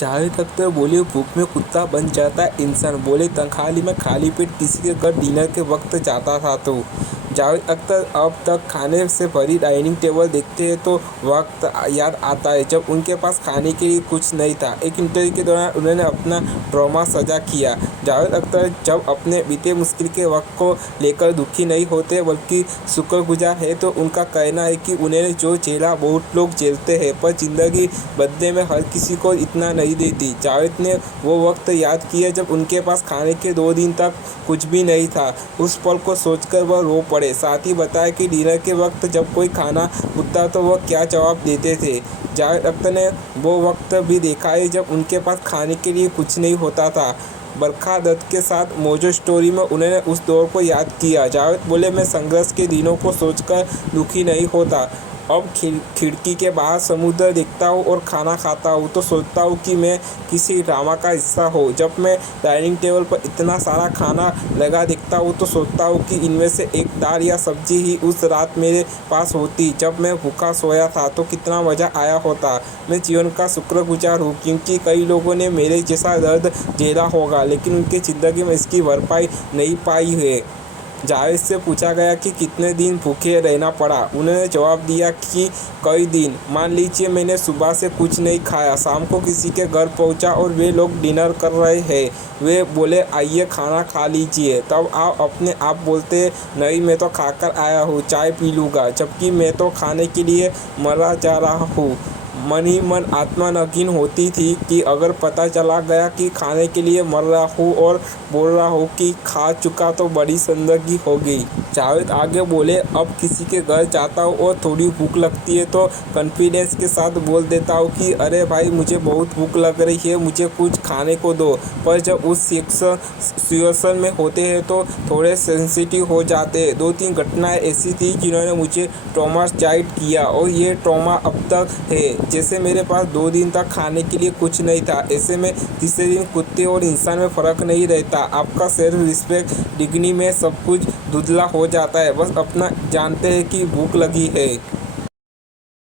जावेद अख्तर बोले, भूख में कुत्ता बन जाता है इंसान। बोले, तन्हाई में खाली पेट किसी के घर डिनर के वक्त जाता था तो जावेद अख्तर अब तक खाने से भरी डाइनिंग टेबल देखते हैं तो वक्त याद आता है जब उनके पास खाने के लिए कुछ नहीं था। एक इंटरव्यू के दौरान उन्होंने अपना ड्रामा साझा किया। जावेद अख्तर जब अपने बीते मुश्किल के वक्त को लेकर दुखी नहीं होते बल्कि शुक्रगुजार है तो उनका कहना है कि उन्होंने जो झेला बहुत लोग झेलते हैं पर ज़िंदगी बदले में हर किसी को इतना नहीं देती। जावेद ने वो वक्त याद किया जब उनके पास खाने के 2 दिन तक कुछ भी नहीं था। उस पल को सोचकर वह रो पड़े। साथ ही बताया कि डिनर के वक्त जब कोई खाना पूछता तो वह क्या जवाब देते थे। जावेद अख्तर ने वो वक्त भी देखा है जब उनके पास खाने के लिए कुछ नहीं होता था। बरखा दत्त के साथ मौजूद स्टोरी में उन्होंने उस दौर को याद किया। जावेद बोले, मैं संघर्ष के दिनों को सोचकर दुखी नहीं होता। अब खिड़की के बाहर समुद्र देखता हूँ और खाना खाता हूँ तो सोचता हूँ कि मैं किसी ड्रामा का हिस्सा हो। जब मैं डाइनिंग टेबल पर इतना सारा खाना लगा देखता हूँ तो सोचता हूँ कि इनमें से एक दाल या सब्जी ही उस रात मेरे पास होती जब मैं भूखा सोया था तो कितना मज़ा आया होता। मैं जीवन का शुक्रगुजार हूँ क्योंकि कई लोगों ने मेरे जैसा दर्द झेला होगा लेकिन उनकी ज़िंदगी में इसकी भरपाई नहीं पाई है। जावेद से पूछा गया कि कितने दिन भूखे रहना पड़ा। उन्होंने जवाब दिया कि कई दिन। मान लीजिए मैंने सुबह से कुछ नहीं खाया, शाम को किसी के घर पहुंचा और वे लोग डिनर कर रहे हैं। वे बोले, आइए खाना खा लीजिए। तब आप अपने आप बोलते, नहीं मैं तो खाकर आया हूँ, चाय पी लूँगा, जबकि मैं तो खाने के लिए मरा जा रहा हूँ। मन ही मन आत्मा नगीन होती थी कि अगर पता चला गया कि खाने के लिए मर रहा हूँ और बोल रहा हूँ कि खा चुका तो बड़ी जिंदगी हो गई। जावेद आगे बोले, अब किसी के घर जाता हूँ और थोड़ी भूख लगती है तो कॉन्फिडेंस के साथ बोल देता हूँ कि अरे भाई मुझे बहुत भूख लग रही है, मुझे कुछ खाने को दो। पर जब उस सिचुएशन में होते हैं तो थोड़े सेंसिटिव हो जाते हैं। 2-3 घटनाएं ऐसी थी जिन्होंने मुझे ट्रॉमाटाइज किया और ये ट्रॉमा अब तक है। जैसे मेरे पास 2 दिन तक खाने के लिए कुछ नहीं था, ऐसे में तीसरे दिन कुत्ते और इंसान में फ़र्क नहीं रहता। आपका सेल्फ रिस्पेक्ट डिग्नी में सब कुछ धुंधला हो जाता है। बस अपना जानते हैं कि भूख लगी है।